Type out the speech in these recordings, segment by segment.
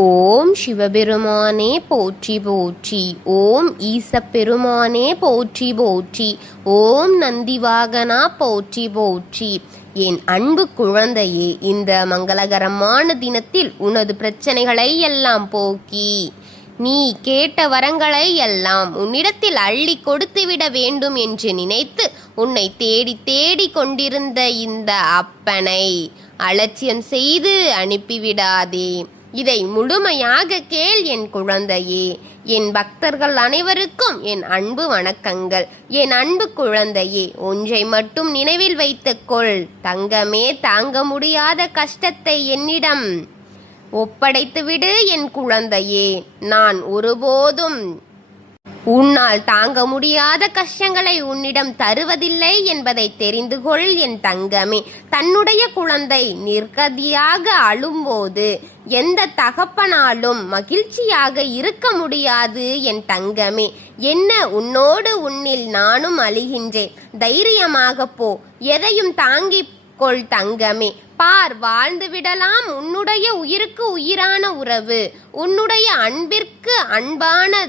ஓம் சிவபெருமானே போற்றி போற்றி. ஓம் ஈசப்பெருமானே போற்றி போற்றி. ஓம் நந்திவாகனா போற்றி போற்றி. என் அன்பு குழந்தையே, இந்த மங்களகரமான தினத்தில் உனது பிரச்சனைகளை எல்லாம் போக்கி நீ கேட்ட வரங்களை எல்லாம் உன்னிடத்தில் அள்ளி கொடுத்துவிட வேண்டும் என்று நினைத்து உன்னை தேடி தேடி கொண்டிருந்த இந்த அப்பனை அலட்சியம் செய்து அனுப்பிவிடாதே. இதை முழுமையாக கேள் என் குழந்தையே. என் பக்தர்கள் அனைவருக்கும் என் அன்பு வணக்கங்கள். என் அன்பு குழந்தையே, ஒன்றை மட்டும் நினைவில் வைத்துக்கொள். தங்கமே, தாங்க முடியாத கஷ்டத்தை என்னிடம் ஒப்படைத்துவிடு என் குழந்தையே. நான் ஒருபோதும் உன்னால் தாங்க முடியாத கஷ்டங்களை உன்னிடம் தருவதில்லை என்பதை தெரிந்து கொள் என் தங்கமே. தன்னுடைய குழந்தை நிர்கதியாக அழும்போது எந்த தகப்பனாலும் மகிழ்ச்சியாக இருக்க முடியாது என் தங்கமே. என்ன, உன்னில் நானும் அழுகின்றேன். தைரியமாக போ, எதையும் தாங்கிக் கொள் தங்கமே. பார், வாழ்ந்து விடலாம் உன்னுடைய உயிருக்கு உயிரான உறவு, உன்னுடைய அன்பிற்கு அன்பான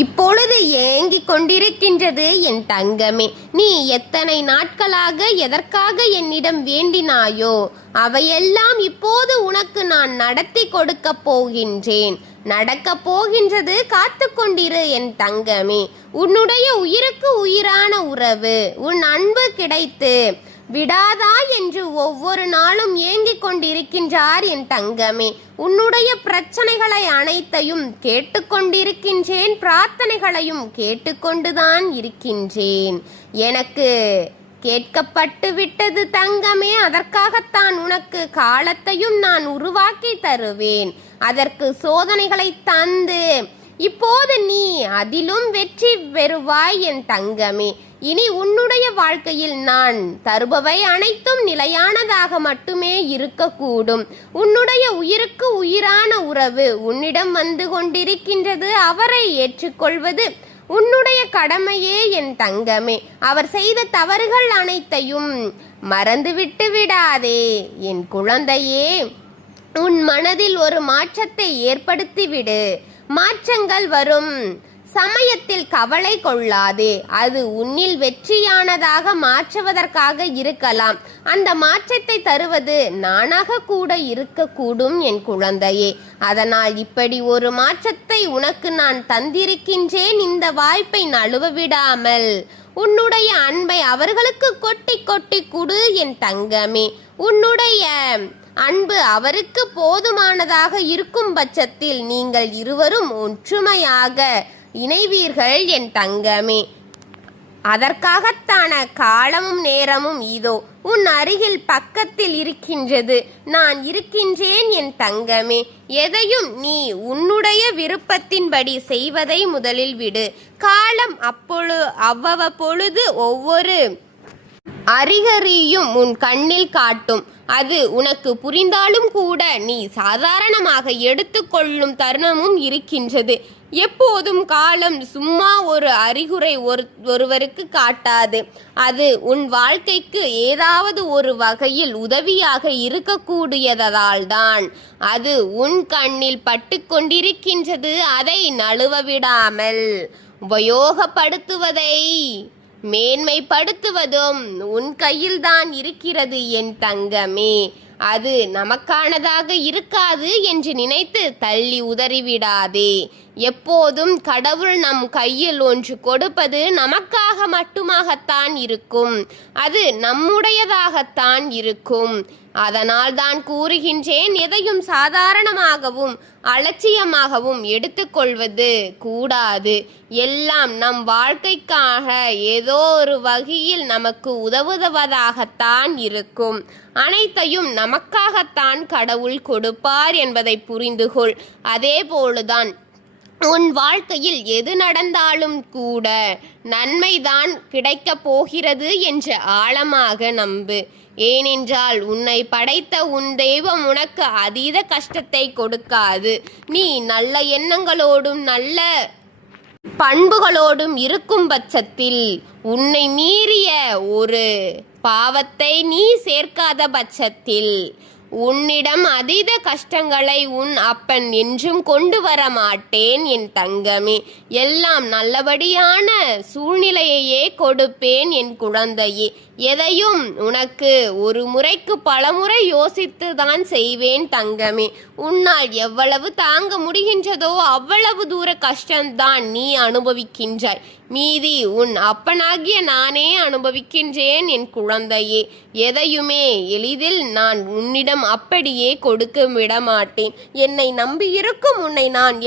இப்பொழுது ஏங்கிக் கொண்டிருக்கின்றது என் தங்கமே. நீ எத்தனை நாட்களாக எதற்காக என்னிடம் வேண்டினாயோ அவையெல்லாம் இப்போது உனக்கு நான் நடத்தி கொடுக்க போகின்றேன். நடக்கப் போகின்றது, காத்து கொண்டிரு என் தங்கமே. உன்னுடைய உயிருக்கு உயிரான உறவு, உன் அன்பு கிடைத்து விடாதா என்று ஒவ்வொரு நாளும் ஏங்கிக் கொண்டிருக்கின்றார் என் தங்கமே. உன்னுடைய பிரச்சனைகளை அனைத்தையும் கேட்டுக்கொண்டிருக்கின்றேன், பிரார்த்தனைகளையும் கேட்டுக்கொண்டுதான் இருக்கின்றேன். எனக்கு கேட்கப்பட்டு விட்டது தங்கமே. அதற்காகத்தான் உனக்கு காலத்தையும் நான் உருவாக்கி தருவேன். அதற்கு சோதனைகளை தந்து இப்போது நீ அதிலும் வெற்றி பெறுவாய் என் தங்கமே. இனி உன்னுடைய வாழ்க்கையில் நான் தருபவை அனைத்தும் நிலையானதாக மட்டுமே இருக்கக்கூடும். உன்னுடைய உயிருக்கு உயிரான உறவு உன்னிடம் வந்து கொண்டிருக்கின்றது. அவரை ஏற்றுக்கொள்வது உன்னுடைய கடமையே என் தங்கமே. அவர் செய்த தவறுகள் அனைத்தையும் மறந்துவிட்டு விடாதே என் குழந்தையே. உன் மனதில் ஒரு மாற்றத்தை ஏற்படுத்திவிடு. மாற்றங்கள் வரும் சமயத்தில் கவலை கொள்ளாதே. அது உன்னில் வெற்றியானதாக மாற்றுவதற்காக இருக்கலாம். அந்த மாற்றத்தை தருவது நானாக கூட இருக்கக்கூடும் என் குழந்தையே. அதனால் இப்படி ஒரு மாற்றத்தை உனக்கு நான் தந்திருக்கின்றேன். இந்த வாய்ப்பை நழுவ விடாமல் உன்னுடைய அன்பை அவர்களுக்கு கொட்டி கொட்டி கொடு என் தங்கமே. உன்னுடைய அன்பு அவருக்கு போதுமானதாக இருக்கும் பட்சத்தில் நீங்கள் இருவரும் ஒற்றுமையாக இணைவீர்கள் என் தங்கமே. அதற்காகத்தான காலமும் நேரமும் இதோ உன் அருகில் பக்கத்தில் இருக்கின்றது. நான் இருக்கின்றேன் என் தங்கமே. எதையும் நீ உன்னுடைய விருப்பத்தின்படி செய்வதை முதலில் விடு. காலம் அவ்வப்பொழுது ஒவ்வொரு அறிகுறியும் உன் கண்ணில் காட்டும். அது உனக்கு புரிந்தாலும் கூட நீ சாதாரணமாக எடுத்துக்கொள்ளும் தருணமும் இருக்கின்றது. எப்போதும் காலம் சும்மா ஒரு அறிகுறை ஒருவருக்கு காட்டாது. அது உன் வாழ்க்கைக்கு ஏதாவது ஒரு வகையில் உதவியாக இருக்கக்கூடியதால்தான் அது உன் கண்ணில் பட்டு கொண்டிருக்கின்றது. அதை நழுவ விடாமல் உபயோகப்படுத்துவதை மேன்மைப்படுத்துவதும் உன் கையில்தான் இருக்கிறது என் தங்கமே. அது நமக்கானதாக இருக்காது என்று நினைத்து தள்ளி உதறிவிடாதே. எப்போதும் கடவுள் நம் கையில் ஒன்று கொடுப்பது நமக்காக மட்டுமாகத்தான் இருக்கும். அது நம்முடையதாகத்தான் இருக்கும். அதனால் தான் கூறுகின்றேன், எதையும் சாதாரணமாகவும் அலட்சியமாகவும் எடுத்துக்கொள்வது கூடாது. எல்லாம் நம் வாழ்க்கைக்காக ஏதோ ஒரு வகையில் நமக்கு உதவுவதாகத்தான் இருக்கும். அனைத்தையும் நமக்காகத்தான் கடவுள் கொடுப்பார் என்பதை புரிந்து கொள். அதே போலுதான் உன் வாழ்க்கையில் எது நடந்தாலும் கூட நன்மைதான் கிடைக்கப் போகிறது என்று ஆழமாக நம்பு. ஏனென்றால் உன்னை படைத்த உன் தெய்வம் உனக்கு அதீத கஷ்டத்தை கொடுக்காது. நீ நல்ல எண்ணங்களோடும் நல்ல பண்புகளோடும் இருக்கும் பட்சத்தில், உன்னை மீறிய ஒரு பாவத்தை நீ சேர்க்காத பட்சத்தில் உன்னிடம் அதீத கஷ்டங்களை உன் அப்பன் என்றும் கொண்டு வர மாட்டேன் என் தங்கமே. எல்லாம் நல்லபடியான சூழ்நிலையையே கொடுப்பேன் என் குழந்தையே. எதையும் உனக்கு ஒரு முறைக்கு பலமுறை யோசித்து தான் செய்வேன் தங்கமே. உன்னால் எவ்வளவு தாங்க முடிகின்றதோ அவ்வளவு தூர கஷ்டம்தான் நீ அனுபவிக்கின்றாய். மீதி உன் அப்பனாகிய நானே அனுபவிக்கின்றேன் என் குழந்தையே. எதையுமே எளிதில் நான் உன்னிடம் அப்படியே கொடுக்க விட மாட்டேன். என்னை நம்பியிருக்கும் உன்னை நான்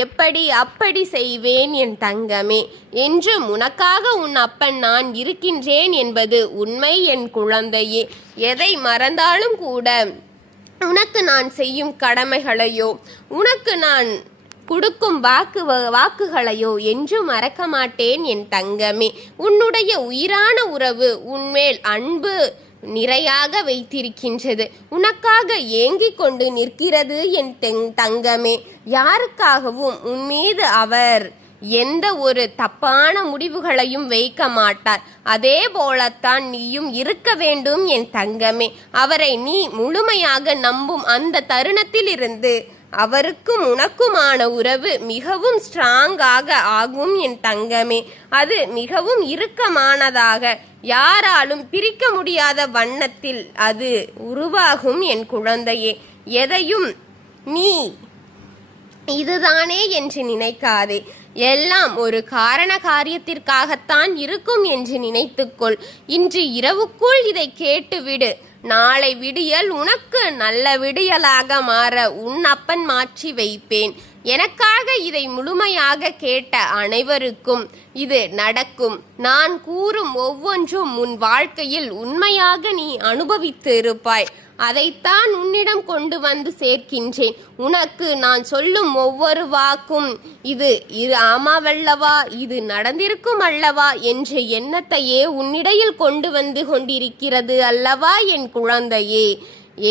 அப்படி செய்வேன் என் தங்கமே. என்றும் உனக்காக உன் அப்பன் நான் இருக்கின்றேன் என்பது உண்மை என் குழந்தையே. எதை மறந்தாலும் கூட உனக்கு நான் செய்யும் கடமைகளையோ உனக்கு நான் கொடுக்கும் வாக்குகளையோ என்றும் மறக்க மாட்டேன் என் தங்கமே. உன்னுடைய உயிரான உறவு உன்மேல் அன்பு நிறையாக வைத்திருக்கின்றது. உனக்காக ஏங்கிக் கொண்டு நிற்கிறது என் தங்கமே. யாருக்காகவும் உன்மீது அவர் எந்த ஒரு தப்பான முடிவுகளையும் வைக்க மாட்டார். அதே போலத்தான் நீயும் இருக்க வேண்டும் என் தங்கமே. அவரை நீ முழுமையாக நம்பும் அந்த தருணத்திலிருந்து அவருக்கும் உனக்குமான உறவு மிகவும் ஸ்ட்ராங்காக ஆகும் என் தங்கமே. அது மிகவும் இறுக்கமானதாக யாராலும் பிரிக்க முடியாத வண்ணத்தில் அது உருவாகும் என் குழந்தையே. எதையும் நீ இதுதானே என்று நினைக்காதே. எல்லாம் ஒரு காரண காரியத்திற்காகத்தான் இருக்கும் என்று நினைத்துக்கொள். இன்று இரவுக்குள் இதை கேட்டுவிடு. நாளை விடியல் உனக்கு நல்ல விடியலாக மாற உன் அப்பன் மாற்றி வைப்பேன். எனக்காக இதை முழுமையாக கேட்ட அனைவருக்கும் இது நடக்கும். நான் கூறும் ஒவ்வொன்றும் உன் வாழ்க்கையில் உண்மையாக நீ அனுபவித்து இருப்பாய். அதைத்தான் உன்னிடம் கொண்டு வந்து சேர்க்கின்றேன். உனக்கு நான் சொல்லும் ஒவ்வொரு வாக்கும் இது ஆமாவல்லவா, இது நடந்திருக்கும் அல்லவா என்ற எண்ணத்தையே உன்னிடையில் கொண்டு வந்து கொண்டிருக்கிறது அல்லவா என் குழந்தையே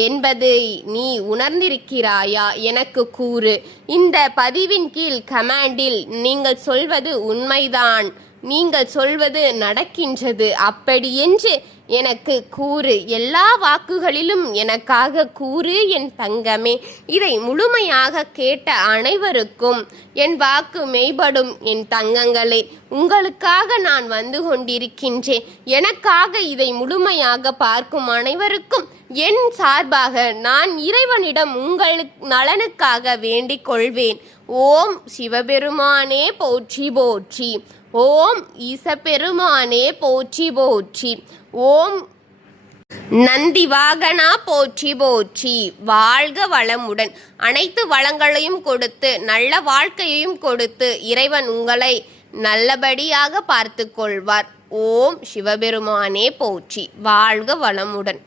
என்பதை நீ உணர்ந்திருக்கிறாயா? எனக்கு கூறு. இந்த பதிவின் கீழ் கமெண்டில் நீங்கள் சொல்வது உண்மைதான், நீங்கள் சொல்வது நடக்கின்றது அப்படி என்று எனக்கு கூறு. எல்லா வாக்குகளிலும் எனக்காக கூறு என் தங்கமே. இதை முழுமையாக கேட்ட அனைவருக்கும் என் வாக்கு மெய்படும் என் தங்கங்களே. உங்களுக்காக நான் வந்து கொண்டிருக்கின்றேன். எனக்காக இதை முழுமையாக பார்க்கும் அனைவருக்கும் என் சார்பாக நான் இறைவனிடம் உங்களுக்கு நலனுக்காக வேண்டிக் கொள்வேன். ஓம் சிவபெருமானே போற்றி போற்றி. ஓம் ஈசப்பெருமானே போற்றி போற்றி. ஓம் நந்தி வாகனா போற்றி போற்றி. வாழ்க வளமுடன். அனைத்து வளங்களையும் கொடுத்து நல்ல வாழ்க்கையையும் கொடுத்து இறைவன் உங்களை நல்லபடியாக பார்த்து கொள்வார். ஓம் சிவபெருமானே போற்றி. வாழ்க வளமுடன்.